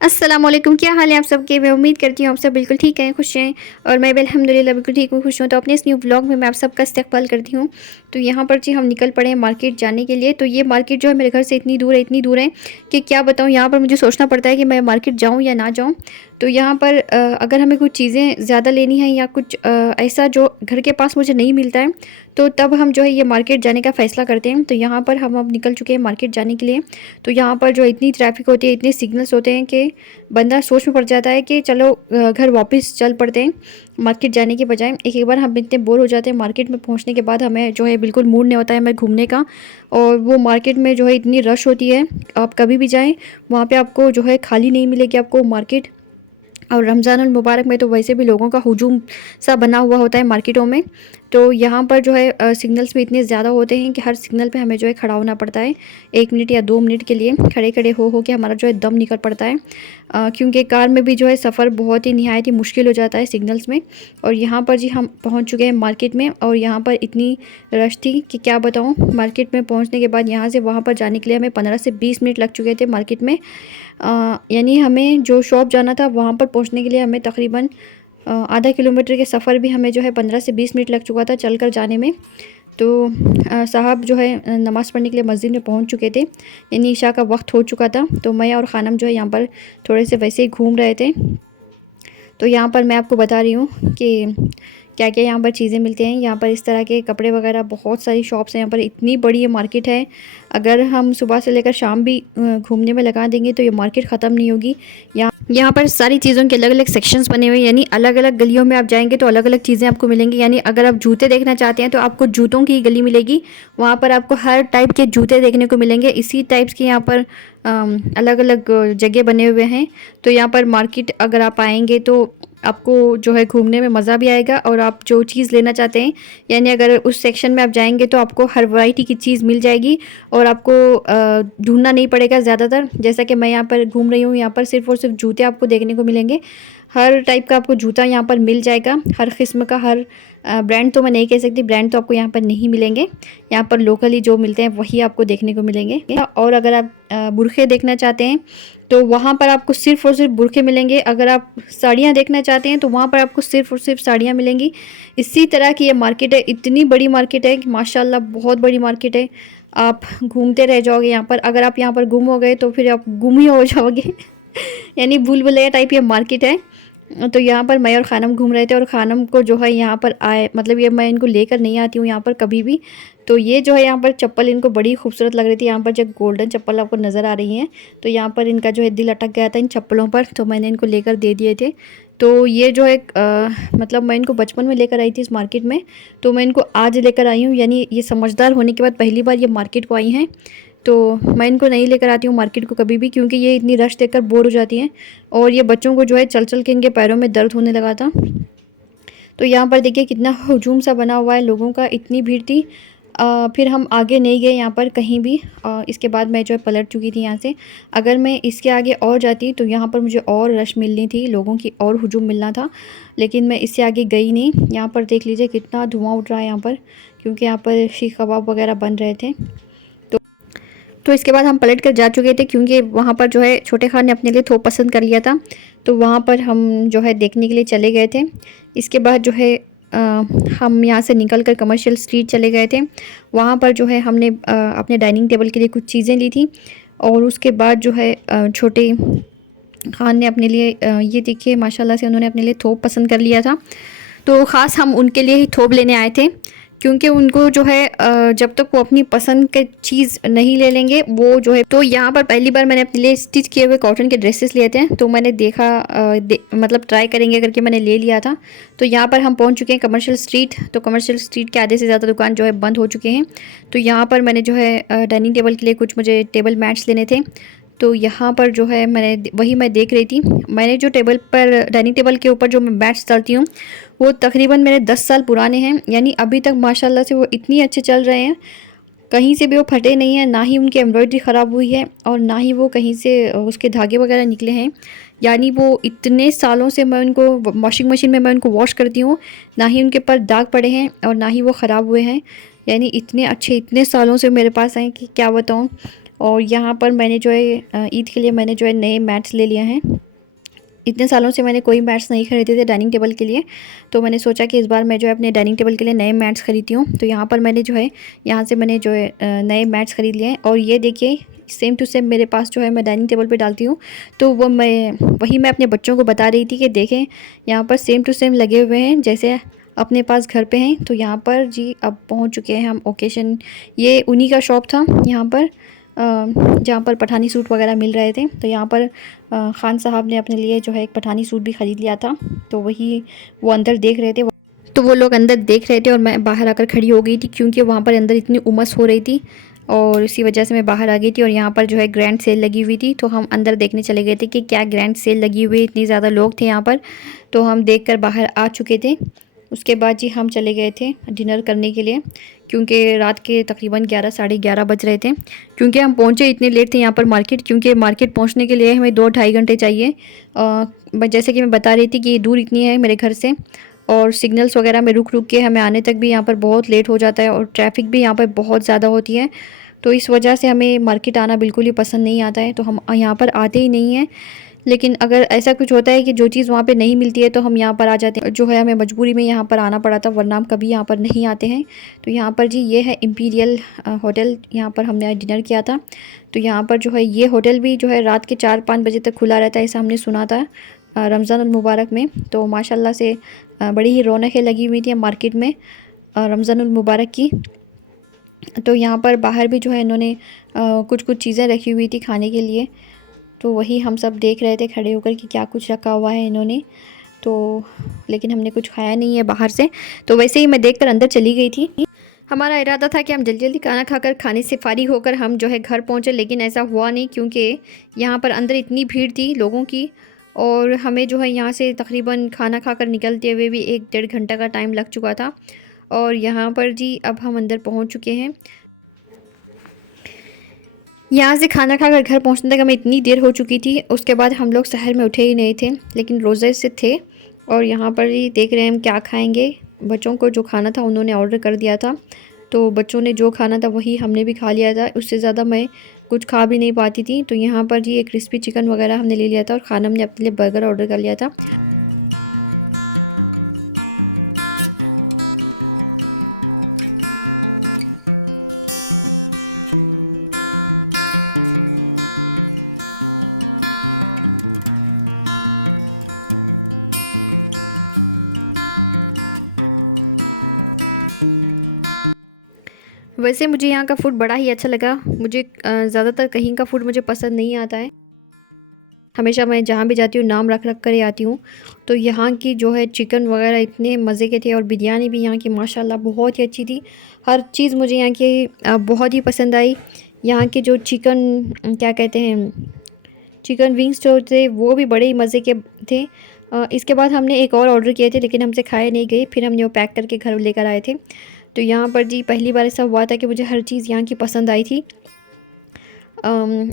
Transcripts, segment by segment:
अस्सलाम वालेकुम, क्या हाल है आप सबके। मैं उम्मीद करती हूँ आप सब बिल्कुल ठीक हैं, खुश हैं और मैं भी अल्हम्दुलिल्लाह बिल्कुल ठीक हूँ, खुश हूँ। तो अपने इस न्यू व्लॉग में मैं आप सबका इस्तकबाल करती हूँ। तो यहाँ पर जी हम निकल पड़े हैं मार्केट जाने के लिए। तो ये मार्केट जो है मेरे घर से इतनी दूर है कि क्या बताऊँ। यहाँ पर मुझे सोचना पड़ता है कि मैं मार्केट जाऊँ या ना जाऊँ। तो यहाँ पर अगर हमें कुछ चीज़ें ज़्यादा लेनी है या कुछ ऐसा जो घर के पास मुझे नहीं मिलता है, तो तब हम जो है ये मार्केट जाने का फ़ैसला करते हैं। तो यहाँ पर हम अब निकल चुके हैं मार्केट जाने के लिए। तो यहाँ पर जो इतनी ट्रैफिक होती है, इतने सिग्नल्स होते हैं कि बंदा सोच में पड़ जाता है कि चलो घर वापस चल पड़ते हैं मार्केट जाने के बजाय। एक बार हम इतने बोर हो जाते हैं मार्केट में पहुंचने के बाद, हमें जो है बिल्कुल मूड नहीं होता है हमें घूमने का। और वो मार्केट में जो है इतनी रश होती है, आप कभी भी जाएं वहाँ पे आपको जो है खाली नहीं मिलेगी आपको मार्केट। और रमज़ान मुबारक में तो वैसे भी लोगों का हुजूम सा बना हुआ होता है मार्केटों में। तो यहाँ पर जो है सिग्नल्स भी इतने ज़्यादा होते हैं कि हर सिग्नल पे हमें जो है खड़ा होना पड़ता है। 1 मिनट या 2 मिनट के लिए खड़े खड़े हो के हमारा जो है दम निकल पड़ता है। क्योंकि कार में भी जो है सफ़र बहुत ही निहायत ही मुश्किल हो जाता है सिग्नल्स में। और यहाँ पर जी हम पहुँच चुके हैं मार्केट में, और यहाँ पर इतनी रश थी कि क्या बताऊँ। मार्केट में पहुँचने के बाद यहाँ से वहाँ पर जाने के लिए हमें 15 से 20 मिनट लग चुके थे मार्केट में। यानी हमें जो शॉप जाना था वहाँ पर पहुँचने के लिए हमें तकरीबन आधा किलोमीटर के सफ़र भी हमें जो है 15 से 20 मिनट लग चुका था चलकर जाने में। तो साहब जो है नमाज़ पढ़ने के लिए मस्जिद में पहुँच चुके थे, यानी ईशा का वक्त हो चुका था। तो मैं और ख़ानम जो है यहाँ पर थोड़े से वैसे ही घूम रहे थे। तो यहाँ पर मैं आपको बता रही हूँ कि क्या क्या यहाँ पर चीज़ें मिलती हैं। यहाँ पर इस तरह के कपड़े वगैरह बहुत सारी शॉप्स हैं। यहाँ पर इतनी बड़ी ये मार्केट है, अगर हम सुबह से लेकर शाम भी घूमने में लगा देंगे तो ये मार्केट ख़त्म नहीं होगी। यहाँ पर सारी चीज़ों के अलग अलग सेक्शंस बने हुए हैं, यानी अलग अलग गलियों में आप जाएंगे तो अलग अलग चीज़ें आपको मिलेंगी। यानी अगर आप जूते देखना चाहते हैं तो आपको जूतों की गली मिलेगी, वहाँ पर आपको हर टाइप के जूते देखने को मिलेंगे। इसी टाइप्स के यहाँ पर अलग अलग जगह बने हुए हैं। तो यहाँ पर मार्केट अगर आप आएंगे तो आपको जो है घूमने में मज़ा भी आएगा, और आप जो चीज़ लेना चाहते हैं, यानी अगर उस सेक्शन में आप जाएंगे तो आपको हर वैरायटी की चीज़ मिल जाएगी और आपको ढूंढना नहीं पड़ेगा ज़्यादातर। जैसा कि मैं यहाँ पर घूम रही हूँ, यहाँ पर सिर्फ़ और सिर्फ जूते आपको देखने को मिलेंगे। हर टाइप का आपको जूता यहाँ पर मिल जाएगा, हर किस्म का। हर ब्रांड तो मैं नहीं कह सकती, ब्रांड तो आपको यहाँ पर नहीं मिलेंगे। यहाँ पर लोकली जो मिलते हैं वही आपको देखने को मिलेंगे। और अगर आप बुरखे देखना चाहते हैं तो वहाँ पर आपको सिर्फ़ और सिर्फ बुरखे मिलेंगे। अगर आप साड़ियाँ देखना चाहते हैं तो वहाँ पर आपको सिर्फ़ और सिर्फ साड़ियाँ मिलेंगी। इसी तरह की ये मार्केट है, इतनी बड़ी मार्केट है कि माशाल्लाह बहुत बड़ी मार्केट है। आप घूमते रह जाओगे यहाँ पर। अगर आप यहाँ पर गुम हो गए तो फिर आप गुम ही हो जाओगे यानी भूल भुलैया टाइप ये मार्केट है। तो यहाँ पर मैं और ख़ानम घूम रहे थे, और ख़ानम को जो है यहाँ पर आए, मतलब ये मैं इनको लेकर नहीं आती हूँ यहाँ पर कभी भी। तो ये जो है यहाँ पर चप्पल इनको बड़ी खूबसूरत लग रही थी। यहाँ पर जो गोल्डन चप्पल आपको नज़र आ रही हैं, तो यहाँ पर इनका जो है दिल अटक गया था इन चप्पलों पर, तो मैंने इनको लेकर दे दिए थे। तो ये जो है मतलब मैं इनको बचपन में लेकर आई थी इस मार्केट में, तो मैं इनको आज लेकर आई हूँ। यानी ये समझदार होने के बाद पहली बार ये मार्केट को आई हैं। तो मैं इनको नहीं लेकर आती हूँ मार्केट को कभी भी, क्योंकि ये इतनी रश देखकर बोर हो जाती हैं। और ये बच्चों को जो है चल चल के इनके पैरों में दर्द होने लगा था। तो यहाँ पर देखिए कितना हुजूम सा बना हुआ है लोगों का, इतनी भीड़ थी। फिर हम आगे नहीं गए यहाँ पर कहीं भी। इसके बाद मैं जो है पलट चुकी थी यहाँ से। अगर मैं इसके आगे और जाती तो यहाँ पर मुझे और रश मिलनी थी, लोगों की और हुजूम मिलना था, लेकिन मैं इससे आगे गई नहीं। यहाँ पर देख लीजिए कितना धुआं उठ रहा है यहाँ पर, क्योंकि यहाँ पर शीख कबाब वगैरह बन रहे थे। तो इसके बाद हम पलट कर जा चुके थे, क्योंकि वहाँ पर जो है छोटे खान ने अपने लिए थोक पसंद कर लिया था, तो वहाँ पर हम जो है देखने के लिए चले गए थे। इसके बाद जो है हम यहाँ से निकल कर कमर्शियल स्ट्रीट चले गए थे। वहाँ पर जो है हमने अपने डाइनिंग टेबल के लिए कुछ चीज़ें ली थी। और उसके बाद जो है छोटे खान ने अपने लिए ये देखिए माशाल्लाह से उन्होंने अपने लिए थोप पसंद कर लिया था। तो ख़ास हम उनके लिए ही थोप लेने आए थे, क्योंकि उनको जो है जब तक वो अपनी पसंद की चीज़ नहीं ले लेंगे वो जो है। तो यहाँ पर पहली बार मैंने अपने लिए स्टिच किए हुए कॉटन के ड्रेसेस लिए थे, तो मैंने देखा मतलब ट्राई करेंगे करके मैंने ले लिया था। तो यहाँ पर हम पहुँच चुके हैं कमर्शियल स्ट्रीट। तो कमर्शियल स्ट्रीट के आधे से ज़्यादा दुकान जो है बंद हो चुके हैं। तो यहाँ पर मैंने जो है डाइनिंग टेबल के लिए कुछ मुझे टेबल मैट्स लेने थे। तो यहाँ पर जो है मैं देख रही थी। मैंने जो टेबल पर डाइनिंग टेबल के ऊपर जो मैं मैट्स डालती हूँ वो तकरीबन मेरे 10 साल पुराने हैं, यानी अभी तक माशाल्लाह से वो इतनी अच्छे चल रहे हैं। कहीं से भी वो फटे नहीं हैं, ना ही उनकी एम्ब्रॉयडरी ख़राब हुई है और ना ही वो कहीं से उसके धागे वगैरह निकले हैं। यानी वो इतने सालों से मैं उनको वॉशिंग मशीन में मैं उनको वॉश करती हूँ, ना ही उनके पर दाग पड़े हैं और ना ही वो ख़राब हुए हैं। यानी इतने अच्छे इतने सालों से मेरे पास हैं कि क्या बताऊँ। और यहाँ पर मैंने जो है ईद के लिए मैंने जो है नए मैट्स ले लिए हैं। इतने सालों से मैंने कोई मैट्स नहीं खरीदे थे डाइनिंग टेबल के लिए, तो मैंने सोचा कि इस बार मैं जो है अपने डाइनिंग टेबल के लिए नए मैट्स खरीदती हूँ। तो यहाँ पर मैंने जो है यहाँ से मैंने जो है नए मैट्स खरीद लिए हैं। और ये देखिए सेम टू सेम मेरे पास जो है मैं डाइनिंग टेबल पे डालती हूँ, तो वही मैं अपने बच्चों को बता रही थी कि देखें यहाँ पर सेम टू सेम लगे हुए हैं जैसे अपने पास घर पे हैं। तो यहाँ पर जी अब पहुँच चुके हैं हम ओकेशन। ये उन्हीं का शॉप था यहाँ पर जहाँ पर पठानी सूट वगैरह मिल रहे थे। तो यहाँ पर ख़ान साहब ने अपने लिए जो है एक पठानी सूट भी ख़रीद लिया था, तो वही वो अंदर देख रहे थे। तो वो लोग अंदर देख रहे थे और मैं बाहर आकर खड़ी हो गई थी, क्योंकि वहाँ पर अंदर इतनी उमस हो रही थी और इसी वजह से मैं बाहर आ गई थी। और यहाँ पर जो है ग्रैंड सेल लगी हुई थी, तो हम अंदर देखने चले गए थे कि क्या ग्रैंड सेल लगी हुई है। इतनी ज़्यादा लोग थे यहाँ पर, तो हम देख कर बाहर आ चुके थे। उसके बाद जी हम चले गए थे डिनर करने के लिए, क्योंकि रात के तकरीबन 11 साढ़े 11 बज रहे थे। क्योंकि हम पहुँचे इतने लेट थे यहाँ पर मार्केट, क्योंकि मार्केट पहुँचने के लिए हमें 2-2.5 घंटे चाहिए। जैसे कि मैं बता रही थी कि दूर इतनी है मेरे घर से, और सिग्नल्स वगैरह में रुक रुक के हमें आने तक भी यहाँ पर बहुत लेट हो जाता है, और ट्रैफिक भी यहाँ पर बहुत ज़्यादा होती है। तो इस वजह से हमें मार्केट आना बिल्कुल ही पसंद नहीं आता है, तो हम यहाँ पर आते ही नहीं हैं। लेकिन अगर ऐसा कुछ होता है कि जो चीज़ वहाँ पे नहीं मिलती है तो हम यहाँ पर आ जाते हैं, जो है हमें मजबूरी में यहाँ पर आना पड़ा था, वरना हम कभी यहाँ पर नहीं आते हैं। तो यहाँ पर जी ये है इम्पीरियल होटल, यहाँ पर हमने आज डिनर किया था। तो यहाँ पर जो है ये होटल भी जो है रात के 4-5 बजे तक खुला रहता है, ऐसा हमने सुना था रमज़ान मुबारक में। तो माशाल्लाह से बड़ी ही रौनकें लगी हुई थी मार्केट में रमज़ान मुबारक की। तो यहाँ पर बाहर भी जो है इन्होंने कुछ कुछ चीज़ें रखी हुई थी खाने के लिए, तो वही हम सब देख रहे थे खड़े होकर कि क्या कुछ रखा हुआ है इन्होंने। तो लेकिन हमने कुछ खाया नहीं है बाहर से, तो वैसे ही मैं देखकर अंदर चली गई थी। हमारा इरादा था कि हम जल्दी जल्दी खाना खाकर खाने से फारिग होकर हम जो है घर पहुँचे, लेकिन ऐसा हुआ नहीं, क्योंकि यहाँ पर अंदर इतनी भीड़ थी लोगों की, और हमें जो है यहाँ से तकरीबन खाना खाकर निकलते हुए भी 1-1.5 घंटा का टाइम लग चुका था। और यहाँ पर जी अब हम अंदर पहुँच चुके हैं। यहाँ से खाना खाकर घर पहुँचने तक हमें इतनी देर हो चुकी थी। उसके बाद हम लोग शहर में उठे ही नहीं थे, लेकिन रोज़े से थे। और यहाँ पर ही देख रहे हैं हम क्या खाएंगे। बच्चों को जो खाना था उन्होंने ऑर्डर कर दिया था, तो बच्चों ने जो खाना था वही हमने भी खा लिया था। उससे ज़्यादा मैं कुछ खा भी नहीं पाती थी। तो यहाँ पर जी एक क्रिस्पी चिकन वगैरह हमने ले लिया था, और खाना हमने अपने लिए बर्गर ऑर्डर कर लिया था। वैसे मुझे यहाँ का फ़ूड बड़ा ही अच्छा लगा। मुझे ज़्यादातर कहीं का फ़ूड मुझे पसंद नहीं आता है। हमेशा मैं जहाँ भी जाती हूँ नाम रख रख कर ही आती हूँ। तो यहाँ की जो है चिकन वगैरह इतने मज़े के थे, और बिरयानी भी यहाँ की माशाल्लाह बहुत ही अच्छी थी। हर चीज़ मुझे यहाँ की बहुत ही पसंद आई। यहाँ के जो चिकन क्या कहते हैं, चिकन विंग्स जो थे वो भी बड़े ही मज़े के थे। इसके बाद हमने एक और ऑर्डर किए थे, लेकिन हमसे खाए नहीं गए, फिर हमने वो पैक करके घर लेकर आए थे। तो यहाँ पर जी पहली बार ऐसा हुआ था कि मुझे हर चीज़ यहाँ की पसंद आई थी।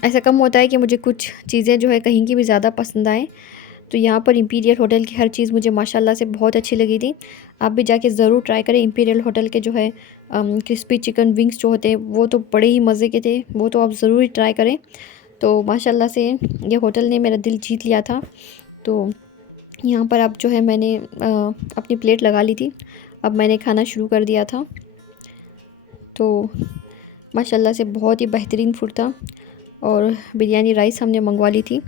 ऐसा कम होता है कि मुझे कुछ चीज़ें जो है कहीं की भी ज़्यादा पसंद आए। तो यहाँ पर इम्पीरियल होटल की हर चीज़ मुझे माशाल्लाह से बहुत अच्छी लगी थी। आप भी जाके ज़रूर ट्राई करें। इम्पीरियल होटल के जो है क्रिस्पी चिकन विंग्स जो होते हैं वो तो बड़े ही मज़े के थे, वो तो आप ज़रूर ही ट्राई करें। तो माशाल्लाह से ये होटल ने मेरा दिल जीत लिया था। तो यहाँ पर अब जो है मैंने अपनी प्लेट लगा ली थी, अब मैंने खाना शुरू कर दिया था। तो माशाल्लाह से बहुत ही बेहतरीन फूड था। और बिरयानी राइस हमने मंगवा ली थी,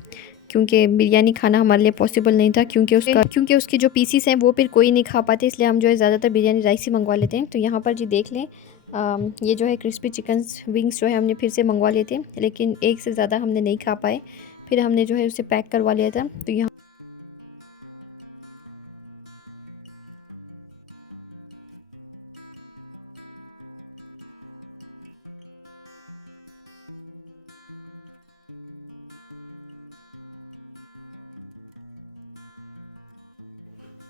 क्योंकि बिरयानी खाना हमारे लिए पॉसिबल नहीं था, क्योंकि उसकी जो पीसीस हैं वो फिर कोई नहीं खा पाते, इसलिए हम जो है ज़्यादातर बिरयानी राइस ही मंगवा लेते हैं। तो यहाँ पर जी देख लें, ये जो है क्रिस्पी चिकन विंग्स जो है हमने फिर से मंगवा लिए थे, लेकिन एक से ज़्यादा हमने नहीं खा पाए, फिर हमने जो है उसे पैक करवा लिया था। तो यहाँ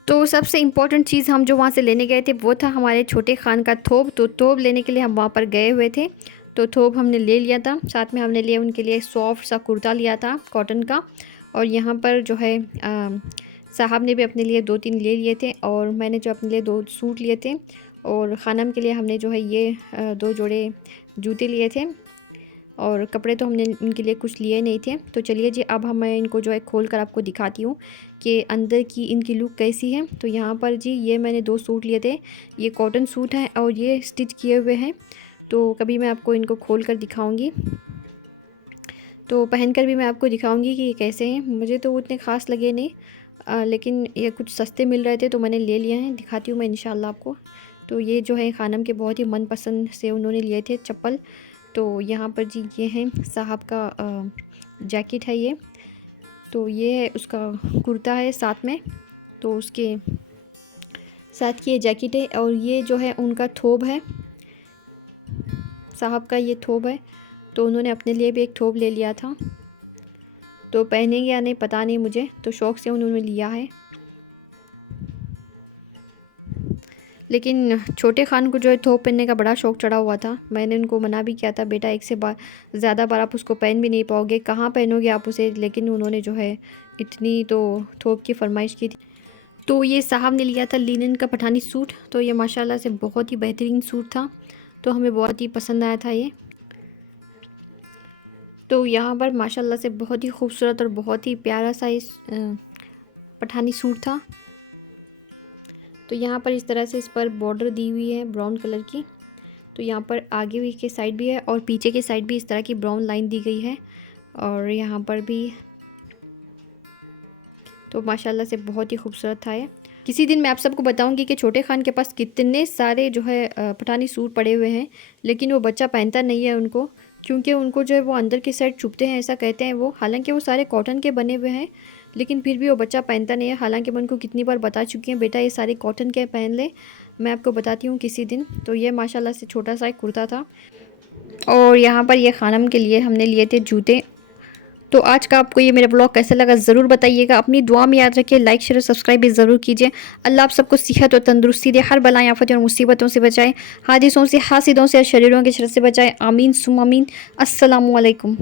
तो सबसे इम्पोर्टेंट चीज़ हम जो वहाँ से लेने गए थे वो था हमारे छोटे खान का थोब। तो थोब लेने के लिए हम वहाँ पर गए हुए थे, तो थोब हमने ले लिया था। साथ में हमने लिए उनके लिए सॉफ्ट सा कुर्ता लिया था कॉटन का। और यहाँ पर जो है साहब ने भी अपने लिए 2-3 ले लिए थे, और मैंने जो अपने लिए 2 सूट लिए थे। और ख़ानम के लिए हमने जो है ये 2 जोड़े जूते लिए थे। और कपड़े तो हमने इनके लिए कुछ लिए नहीं थे। तो चलिए जी, अब मैं इनको जो है खोल कर आपको दिखाती हूँ कि अंदर की इनकी लुक कैसी है। तो यहाँ पर जी ये मैंने 2 सूट लिए थे, ये कॉटन सूट हैं और ये स्टिच किए हुए हैं। तो कभी मैं आपको इनको खोल कर दिखाऊँगी, तो पहन कर भी मैं आपको दिखाऊंगी कि ये कैसे हैं। मुझे तो उतने ख़ास लगे नहीं, लेकिन ये कुछ सस्ते मिल रहे थे तो मैंने ले लिए हैं। दिखाती हूँ मैं इंशाल्लाह आपको। तो ये जो है खानम के बहुत ही मनपसंद से उन्होंने लिए थे चप्पल। तो यहाँ पर जी ये हैं साहब का जैकेट है ये। तो ये है उसका कुर्ता है साथ में, तो उसके साथ की ये जैकेट है। और ये जो है उनका थोब है, साहब का ये थोब है। तो उन्होंने अपने लिए भी एक थोब ले लिया था, तो पहनेंगे या नहीं पता नहीं मुझे, तो शौक़ से उन्होंने लिया है। लेकिन छोटे खान को जो है थोप पहनने का बड़ा शौक़ चढ़ा हुआ था। मैंने उनको मना भी किया था, बेटा एक से ज़्यादा बार आप उसको पहन भी नहीं पाओगे, कहाँ पहनोगे आप उसे। लेकिन उन्होंने जो है इतनी तो थोप की फरमाइश की थी। तो ये साहब ने लिया था लिनन का पठानी सूट। तो ये माशाल्लाह से बहुत ही बेहतरीन सूट था, तो हमें बहुत ही पसंद आया था ये। तो यहाँ पर माशाल्लाह से बहुत ही खूबसूरत और बहुत ही प्यारा सा इस पठानी सूट था। तो यहाँ पर इस तरह से इस पर बॉर्डर दी हुई है ब्राउन कलर की। तो यहाँ पर आगे भी के साइड भी है और पीछे के साइड भी इस तरह की ब्राउन लाइन दी गई है, और यहाँ पर भी। तो माशाल्लाह से बहुत ही खूबसूरत था ये। किसी दिन मैं आप सबको बताऊंगी कि छोटे खान के पास कितने सारे जो है पठानी सूट पड़े हुए हैं, लेकिन वो बच्चा पहनता नहीं है उनको, क्योंकि उनको जो है वो अंदर की साइड चुभते हैं, ऐसा कहते हैं वो। हालांकि वो सारे कॉटन के बने हुए हैं, लेकिन फिर भी वो बच्चा पहनता नहीं है। हालांकि मैं उनको कितनी बार बता चुकी हूँ, बेटा ये सारे कॉटन के पहन ले, मैं आपको बताती हूँ किसी दिन। तो ये माशाल्लाह से छोटा सा एक कुर्ता था। और यहाँ पर ये खानम के लिए हमने लिए थे जूते। तो आज का आपको ये मेरा ब्लॉग कैसा लगा ज़रूर बताइएगा। अपनी दुआ में याद रखिए, लाइक शेयर और सब्सक्राइब भी ज़रूर कीजिए। अल्लाह आप सबको सेहत और तंदुरुस्ती दे, हर बलाएं आफत और मुसीबतों से बचाए, हादिसों से, हासिदों से और शरीरों के शर से बचाए। आमीन सुम आमीन। अस्सलामु अलैकुम।